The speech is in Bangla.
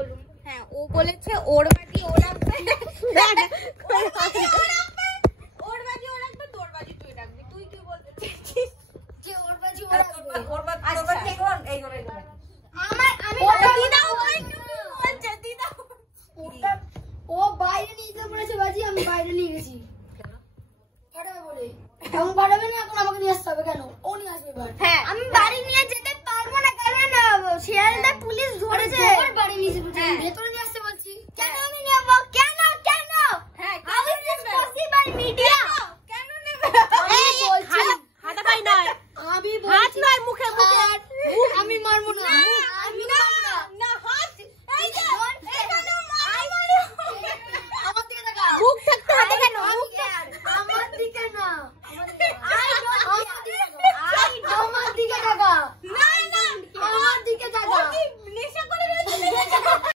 বলুন। হ্যাঁ ও বলেছে ওর বাজি ও রাখবে, ওর বাজি ও রাখবে, তোর বাজি তুই রাখবি। তুই কি বলতে চাইছিস? যে ওর বাজি ও রাখবে, ওর বাজি এই করে আমার আমি দিদা বলছে দিদা ওটা ও বাইরে নিয়ে যেতে বলেছে বাজি, আমি বাইরে নিয়ে গেছি। ফাটাবে বলে এখন ফাটাবে না, এখন আমাকে নিয়ে আসতে হবে। কেন ও নিয়ে আসবে এবার? হ্যাঁ আমি বাড়ি নিয়ে যেতে পারবো না, কারণ শিয়ালদা পুলিশ ধরেছে। বাড়ি নিয়ে যেতে ভেতরে